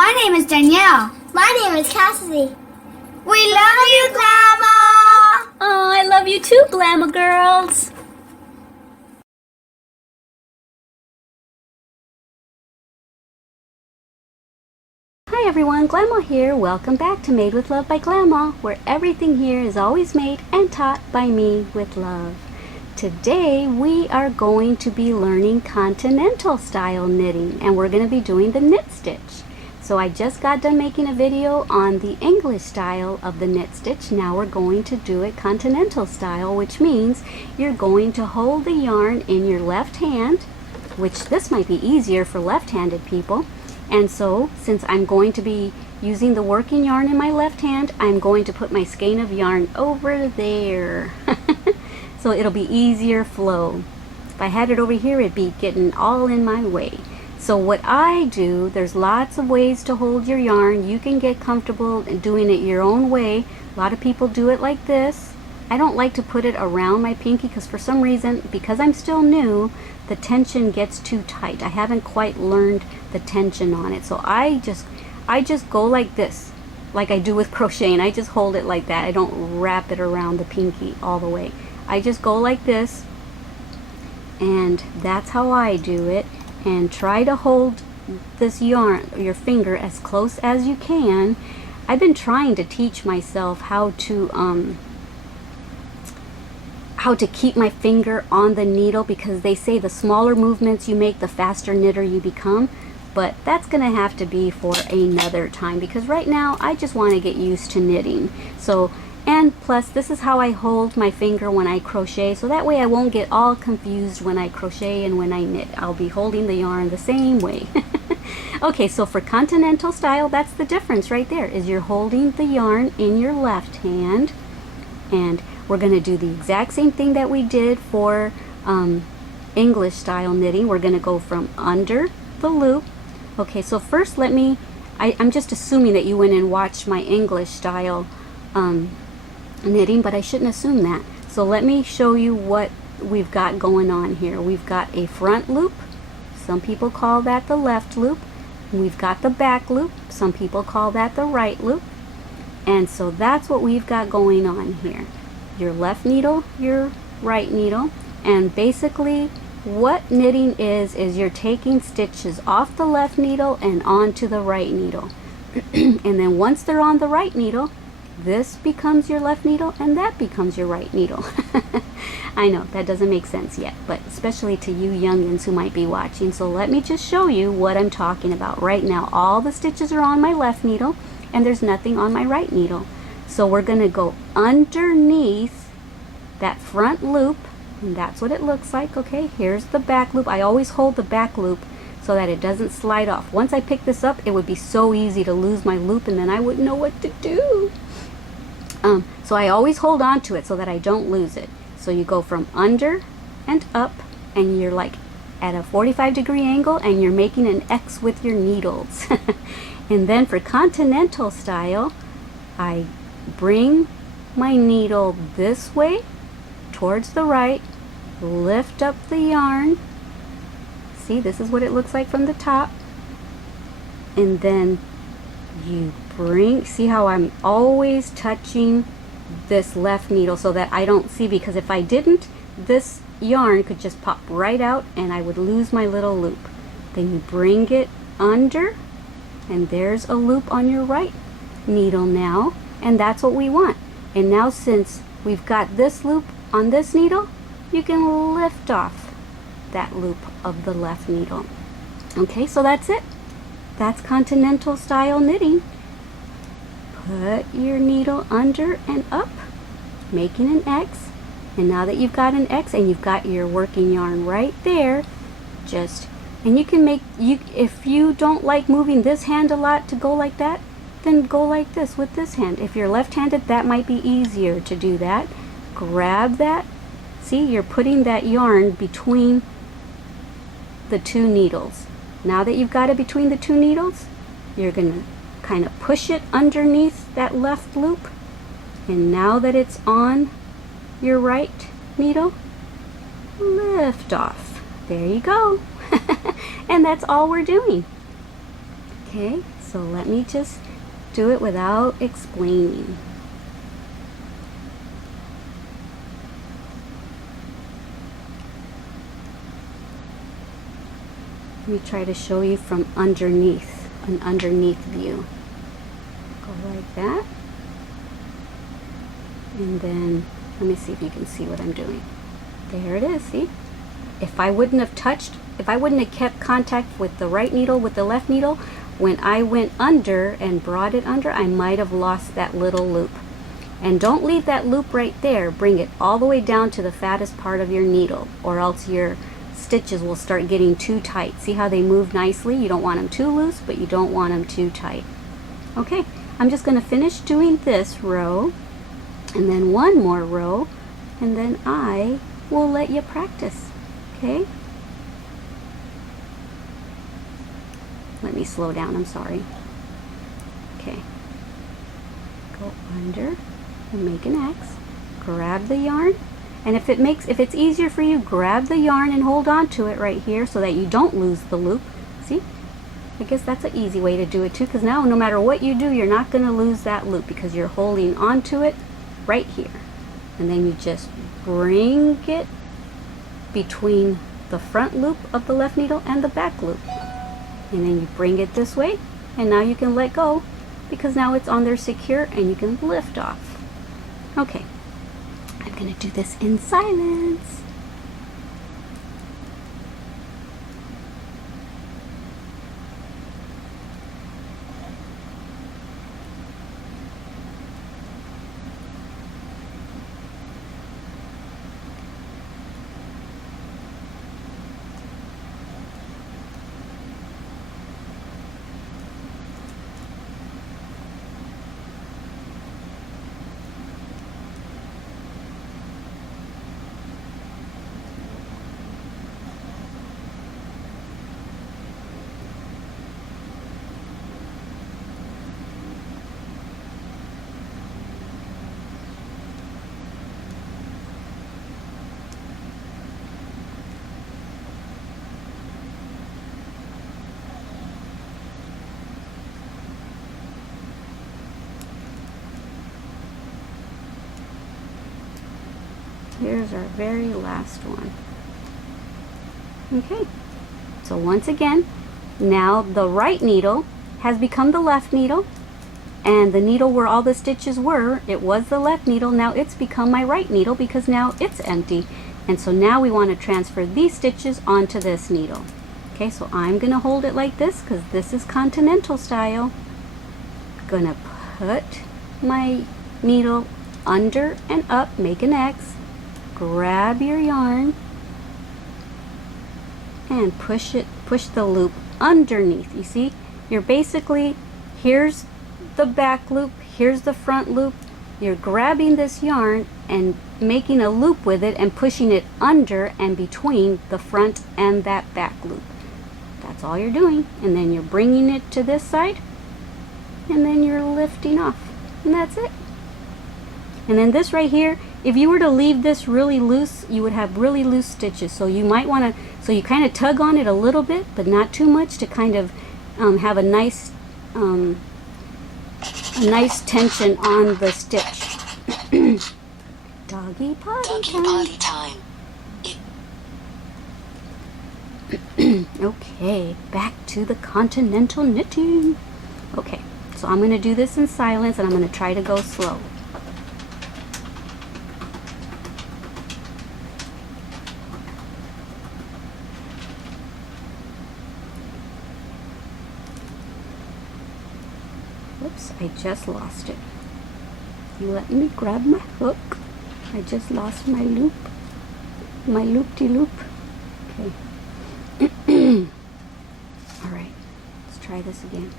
My name is Danielle. My name is Cassidy. We love you, Glama! Oh, I love you too, Glama girls. Hi everyone, Glama here. Welcome back to Made with Love by Glama, where everything here is always made and taught by me with love. Today we are going to be learning continental style knitting, and we're going to be doing the knit stitch. So I just got done making a video on the English style of the knit stitch. Now we're going to do it continental style, which means you're going to hold the yarn in your left hand, which this might be easier for left-handed people. And so, since I'm going to be using the working yarn in my left hand, I'm going to put my skein of yarn over there. So it'll be easier flow. If I had it over here, it'd be getting all in my way. So what I do, there's lots of ways to hold your yarn. You can get comfortable in doing it your own way. A lot of people do it like this. I don't like to put it around my pinky because for some reason, because I'm still new, the tension gets too tight. I haven't quite learned the tension on it. So I just go like this, like I do with crocheting. I just hold it like that. I don't wrap it around the pinky all the way. I just go like this, and that's how I do it. And try to hold this yarn, your finger, as close as you can. I've been trying to teach myself how to keep my finger on the needle, because they say the smaller movements you make, the faster knitter you become. But that's gonna have to be for another time, because right now I just want to get used to knitting. So, and plus this is how I hold my finger when I crochet, so that way I won't get all confused when I crochet and when I knit. I'll be holding the yarn the same way. Okay, so for continental style, that's the difference right there, is you're holding the yarn in your left hand. And we're going to do the exact same thing that we did for English style knitting. We're going to go from under the loop. Okay, so first I'm just assuming that you went and watched my English style knitting, but I shouldn't assume that. So let me show you what we've got going on here. We've got a front loop. Some people call that the left loop. We've got the back loop. Some people call that the right loop. And so that's what we've got going on here. Your left needle, your right needle. And basically what knitting is you're taking stitches off the left needle and onto the right needle. And then once they're on the right needle, this becomes your left needle and that becomes your right needle. I know that doesn't make sense yet, but especially to you youngins who might be watching. So let me just show you what I'm talking about. Right now all the stitches are on my left needle and there's nothing on my right needle. So we're going to go underneath that front loop, and that's what it looks like. Okay, here's the back loop. I always hold the back loop so that it doesn't slide off. Once I pick this up, it would be so easy to lose my loop and then I wouldn't know what to do. So I always hold on to it so that I don't lose it. So you go from under and up, and you're like at a 45-degree angle, and you're making an X with your needles. And then for continental style, I bring my needle this way towards the right, lift up the yarn. See, this is what it looks like from the top. And then you see how I'm always touching this left needle so that I don't see, because if I didn't, this yarn could just pop right out and I would lose my little loop. Then you bring it under, and there's a loop on your right needle now, and that's what we want. And now since we've got this loop on this needle, you can lift off that loop of the left needle. Okay, so that's it. That's continental style knitting. Put your needle under and up, making an X. And now that you've got an X and you've got your working yarn right there, and you can make, if you don't like moving this hand a lot to go like that, then go like this with this hand. If you're left-handed, that might be easier to do that. Grab that. See, you're putting that yarn between the two needles. Now that you've got it between the two needles, you're going to kind of push it underneath that left loop. And now that it's on your right needle, lift off. There you go. And that's all we're doing. Okay, So let me just do it without explaining. Let me try to show you from underneath, an underneath view. Go like that. And then, let me see if you can see what I'm doing. There it is, see? If I wouldn't have kept contact with the right needle with the left needle, when I went under and brought it under, I might have lost that little loop. And don't leave that loop right there. Bring it all the way down to the fattest part of your needle, or else your stitches will start getting too tight. See how they move nicely? You don't want them too loose, but you don't want them too tight. Okay, I'm just going to finish doing this row, and then one more row, and then I will let you practice. Okay? Let me slow down, I'm sorry. Okay. Go under and make an X. Grab the yarn. And if it's easier for you, grab the yarn and hold on to it right here so that you don't lose the loop. See? I guess that's an easy way to do it too, because now no matter what you do, you're not going to lose that loop because you're holding on to it right here. And then you just bring it between the front loop of the left needle and the back loop. And then you bring it this way, and now you can let go because now it's on there secure and you can lift off. Okay, I'm going to do this in silence. Here's our very last one. Okay, so once again, now the right needle has become the left needle, and the needle where all the stitches were, it was the left needle. Now it's become my right needle because now it's empty. And so now we want to transfer these stitches onto this needle. Okay, so I'm going to hold it like this because this is Continental style. Gonna put my needle under and up, make an X. Grab your yarn and push the loop underneath. You see, you're basically, here's the back loop, here's the front loop. You're grabbing this yarn and making a loop with it and pushing it under and between the front and that back loop. That's all you're doing. And then you're bringing it to this side, and then you're lifting off, and that's it. And then this right here, if you were to leave this really loose, you would have really loose stitches. So you might want to, so you kind of tug on it a little bit, but not too much, to kind of have a nice tension on the stitch. Doggy potty time. Okay, back to the Continental knitting. Okay, so I'm going to do this in silence, and I'm going to try to go slow. Whoops, I just lost it. You let me grab my hook. I just lost my loop. My loop-de-loop. Okay. Alright, let's try this again.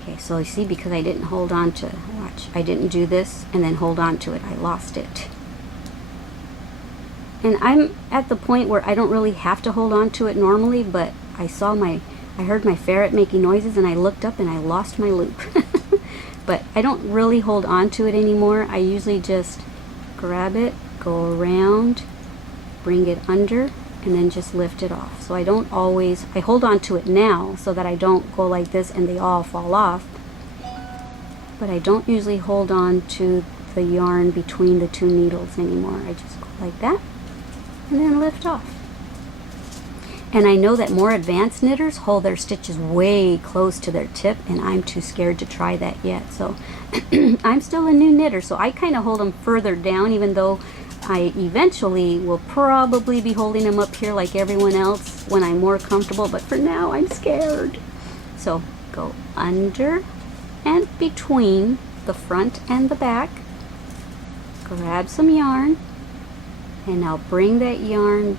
Okay, so you see, because I didn't hold on to, watch, I didn't do this and then hold on to it. I lost it. And I'm at the point where I don't really have to hold on to it normally, but I heard my ferret making noises and I looked up and I lost my loop. But I don't really hold on to it anymore. I usually just grab it, go around, bring it under, and then just lift it off. So I don't always, I hold on to it now so that I don't go like this and they all fall off. But I don't usually hold on to the yarn between the two needles anymore. I just go like that and then lift off. And I know that more advanced knitters hold their stitches way close to their tip, and I'm too scared to try that yet. So I'm still a new knitter, so I kind of hold them further down, even though I eventually will probably be holding them up here like everyone else when I'm more comfortable, but for now I'm scared. So go under and between the front and the back, grab some yarn, and now bring that yarn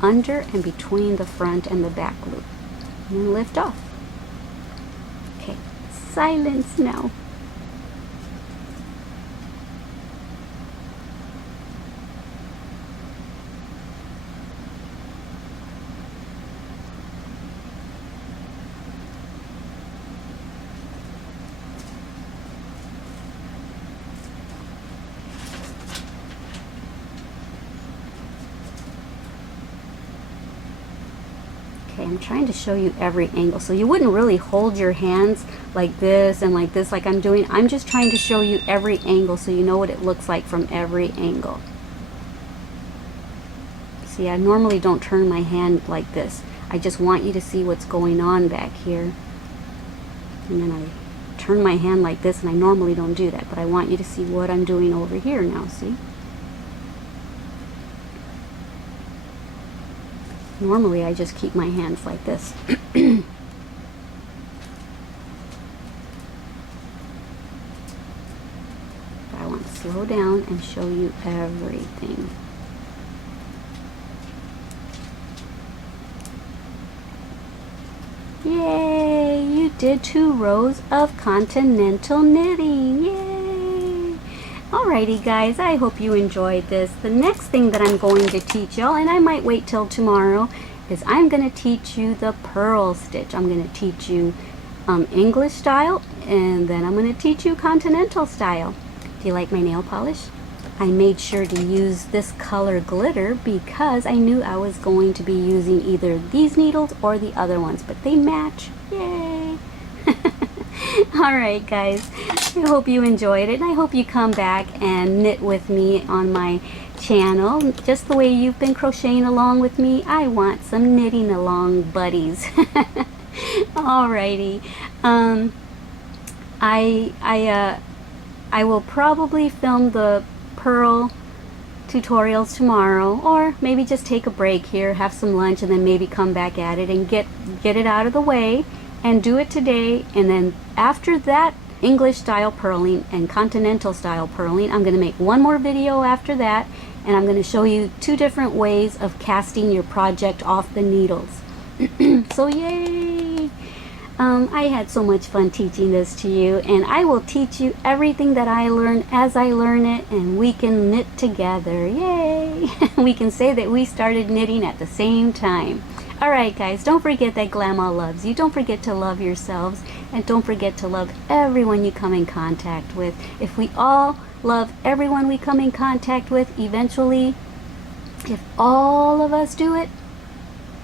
under and between the front and the back loop, and then lift off. Okay, silence now. Okay, I'm trying to show you every angle. So you wouldn't really hold your hands like this and like this like I'm doing. I'm just trying to show you every angle so you know what it looks like from every angle. See, I normally don't turn my hand like this. I just want you to see what's going on back here. And then I turn my hand like this, and I normally don't do that, but I want you to see what I'm doing over here now, see? Normally I just keep my hands like this. But I want to slow down and show you everything. Yay! You did 2 rows of Continental knitting. Yay! Alrighty guys, I hope you enjoyed this. The next thing that I'm going to teach y'all, and I might wait till tomorrow, is I'm going to teach you the purl stitch. I'm going to teach you English style, and then I'm going to teach you Continental style. Do you like my nail polish? I made sure to use this color glitter because I knew I was going to be using either these needles or the other ones, but they match. Yay! Alright guys, I hope you enjoyed it, and I hope you come back and knit with me on my channel. Just the way you've been crocheting along with me, I want some knitting along buddies. Alrighty. I will probably film the purl tutorials tomorrow, or maybe just take a break here, have some lunch, and then maybe come back at it and get it out of the way and do it today. And then after that, English style purling and Continental style purling, I'm going to make one more video after that, and I'm going to show you 2 different ways of casting your project off the needles. So yay! I had so much fun teaching this to you, and I will teach you everything that I learn as I learn it, and we can knit together. Yay! We can say that we started knitting at the same time. Alright guys, don't forget that Glama loves you. Don't forget to love yourselves, and don't forget to love everyone you come in contact with. If we all love everyone we come in contact with, eventually, if all of us do it,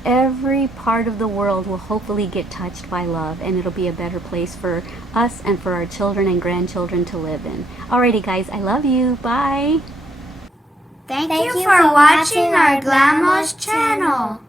every part of the world will hopefully get touched by love, and it'll be a better place for us and for our children and grandchildren to live in. Alrighty guys, I love you. Bye. Thank you for watching our Glama's channel.